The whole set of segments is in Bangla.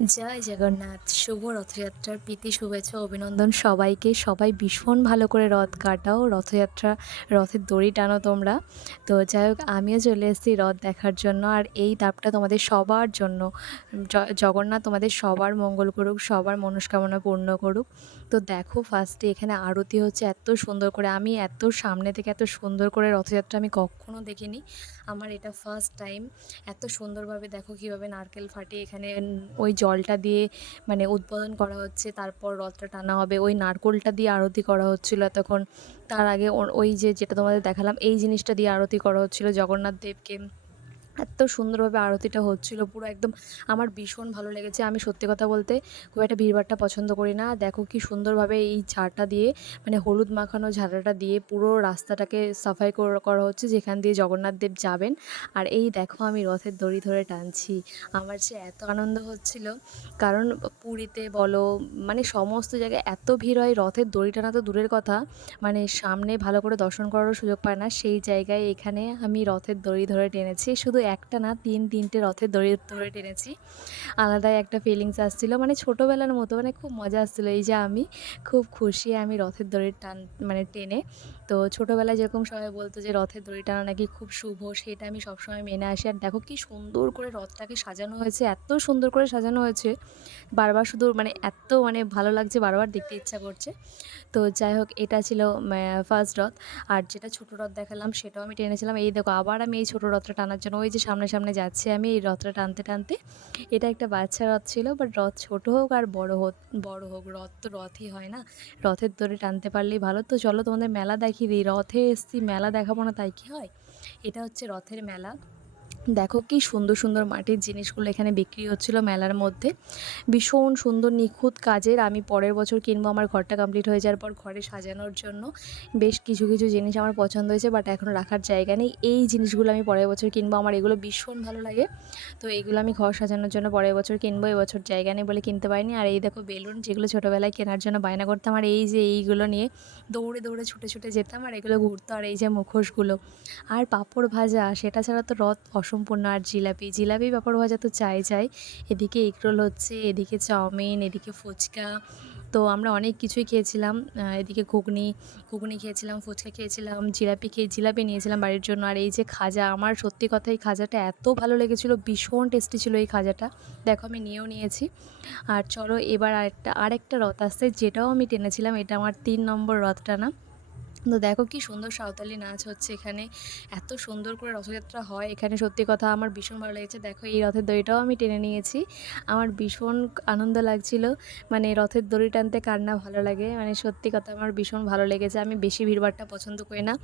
জয় জগন্নাথ। শুভ রথযাত্রার প্রীতি শুভেচ্ছা অভিনন্দন সবাইকে। সবাই ভীষণ ভালো করে রথ কাটাও, রথযাত্রা, রথের দড়ি টানো তোমরা। তো যাই হোক, আমিও চলে এসেছি রথ দেখার জন্য। আর এই তাপটা তোমাদের সবার জন্য। জগন্নাথ তোমাদের সবার মঙ্গল করুক, সবার মনস্কামনা পূর্ণ করুক। তো দেখো, ফার্স্টে এখানে আরতি হচ্ছে এত সুন্দর করে। আমি এত সামনে থেকে এত সুন্দর করে রথযাত্রা আমি কখনো দেখিনি। আমার এটা ফার্স্ট টাইম। এত সুন্দরভাবে দেখো কীভাবে নারকেল ফাটিয়ে এখানে ওই জলটা দিয়ে মানে উদ্বোধন করা হচ্ছে, তারপর রথটা টানা হবে। ওই নারকোলটা দিয়ে আরতি করা হচ্ছিলো এতক্ষণ। তার আগে ওই যেটা তোমাদের দেখালাম, এই জিনিসটা দিয়ে আরতি করা হচ্ছিলো জগন্নাথ দেবকে। এত সুন্দরভাবে আরতিটা হচ্ছিল, পুরো একদম আমার ভীষণ ভালো লেগেছে। আমি সত্যি কথা বলতে খুব একটা ভিড়ভাট্টা পছন্দ করি না। দেখো কি সুন্দরভাবে এই ঝাড়টা দিয়ে, মানে হলুদ মাখানো ঝাড়াটা দিয়ে পুরো রাস্তাটাকে সাফাই করা হচ্ছে, যেখান দিয়ে জগন্নাথ দেব যাবেন। আর এই দেখো আমি রথের দড়ি ধরে টানছি। আমার যে এত আনন্দ হচ্ছিল, কারণ পুরীতে বলো, মানে সমস্ত জায়গায় এত ভিড় হয়, রথের দড়ি টানা তো দূরের কথা, মানে সামনে ভালো করে দর্শন করারও সুযোগ পায় না। সেই জায়গায় এখানে আমি রথের দড়ি ধরে টেনেছি। শুধু একটা না, তিনটে রথের দড়ি ধরে টেনেছি। আলাদাই একটা ফিলিংস আসছিলো, মানে ছোটোবেলার মতো, মানে খুব মজা আসছিলো। এই যে আমি খুব খুশি আমি রথের দড়ির মানে টেনে। তো ছোটোবেলায় যেরকম সবাই বলতো যে রথের দড়ি টানা নাকি খুব শুভ, সেটা আমি সবসময় মেনে আসি। আর দেখো কি সুন্দর করে রথটাকে সাজানো হয়েছে, এত সুন্দর করে সাজানো হয়েছে, বারবার শুধু মানে এত মানে ভালো লাগছে, বারবার দেখতে ইচ্ছা করছে। তো যাই হোক, এটা ছিল ফার্স্ট রথ। আর যেটা ছোটো রথ দেখালাম সেটাও আমি টেনেছিলাম। এই দেখো আবার আমি এই ছোটো রথটা টানার জন্য ওই যে সামনে সামনে যাচ্ছি আমি এই রথটা টানতে টানতে। এটা একটা বাচ্চা রথ ছিল, বাট রথ ছোটো হোক আর বড় হোক, রথ তো রথই হয় না। রথের দড়ি টানতে পারলেই ভালো। তো চলো তোমাদের মেলা দেখিয়ে দিই। রথে এসছি, মেলা দেখাবো না তাই কি হয়? এটা হচ্ছে রথের মেলা। দেখো কি সুন্দর সুন্দর মাটির জিনিসগুলো এখানে বিক্রি হচ্ছিল মেলার মধ্যে। ভীষণ সুন্দর নিখুঁত কাজের। আমি পরের বছর কিনবো, আমার ঘরটা কমপ্লিট হয়ে যাওয়ার পর ঘরে সাজানোর জন্য। বেশ কিছু কিছু জিনিস আমার পছন্দ হয়েছে, বাট এখনও রাখার জায়গা নেই। এই জিনিসগুলো আমি পরের বছর কিনবো, আমার এগুলো ভীষণ ভালো লাগে। তো এইগুলো আমি ঘর সাজানোর জন্য পরের বছর কিনবো, এবছর জায়গা নেই বলে কিনতে পারিনি। আর এই দেখো বেলুন, যেগুলো ছোটোবেলায় কেনার জন্য বায়না করতাম, আর এই যে এইগুলো নিয়ে দৌড়ে দৌড়ে ছুটে ছুটে যেতাম, আর এগুলো ঘুরতো। আর এই যে মুখোশগুলো, আর পাঁপড় ভাজা, সেটা ছাড়া তো রথ অসম্পূর্ণ। আর জিলাপি পাঁপড় ভাজা তো চাই। এদিকে এগরোল হচ্ছে, এদিকে চাউমিন, এদিকে ফুচকা। তো আমরা অনেক কিছুই খেয়েছিলাম। এদিকে ঘুগনি খেয়েছিলাম, ফুচকা খেয়েছিলাম, জিলাপি নিয়েছিলাম বাড়ির জন্য। আর এই যে খাজা, আমার সত্যি কথা এই খাজাটা এত ভালো লেগেছিলো, ভীষণ টেস্টি ছিল এই খাজাটা। দেখো আমি নিয়েও নিয়েছি। আর চলো এবার আরেকটা রথ আসছে, যেটাও আমি টেনেছিলাম। এটা আমার 3 নম্বর রথ টানা। তো দেখো কি সুন্দর সাঁওতালি নাচ হচ্ছে এখানে, এত সুন্দর করে রথযাত্রা হয় এখানে। সত্যি কথা আমার ভীষণ ভালো লেগেছে। দেখো এই রথের দড়িটাও আমি টেনে নিয়েছি। আমার ভীষণ আনন্দ লাগছিল। মানে রথের দড়ি টানতে কার না ভালো লাগে, মানে সত্যি কথা আমার ভীষণ ভালো লেগেছে। আমি বেশি ভিড়ভাট্টা পছন্দ করি না।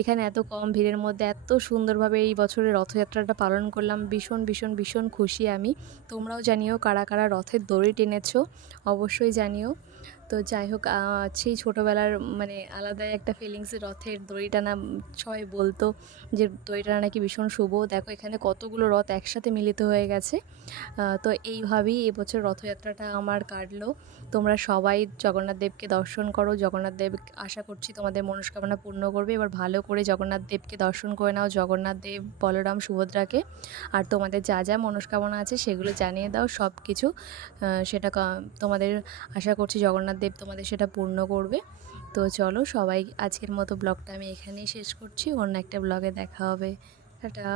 এখানে এত কম ভিড়ের মধ্যে এত সুন্দরভাবে এই বছরের রথযাত্রাটা পালন করলাম। ভীষণ ভীষণ ভীষণ খুশি আমি। তোমরাও জানিও কারা কারা রথের দড়ি টেনেছো, অবশ্যই জানিও। তো যাই হোক, সেই ছোটোবেলার মানে আলাদাই একটা ফিলিংস। রথের দড়ি টানা, সবাই বলতো যে দড়ি টানা নাকি ভীষণ শুভ। দেখো এখানে কতগুলো রথ একসাথে মিলিত হয়ে গেছে। তো এইভাবেই এবছর রথযাত্রাটা আমার কাটলো। তোমরা সবাই জগন্নাথ দেবকে দর্শন করো। জগন্নাথ দেব আশা করছি তোমাদের মনস্কামনা পূর্ণ করবে। এবার ভালো করে জগন্নাথ দেবকে দর্শন করে নাও, জগন্নাথ দেব, বলরাম, সুভদ্রাকে। আর তোমাদের যা যা মনস্কামনা আছে সেগুলো জানিয়ে দাও, সব কিছু সেটা তোমাদের আশা করছি জগন্নাথ দেব তোমাদের সেটা পূর্ণ করবে। তো চলো সবাই, আজকের মতো ব্লগটা আমি এখানেই শেষ করছি। অন্য একটা ব্লগে দেখা হবে। টাটা।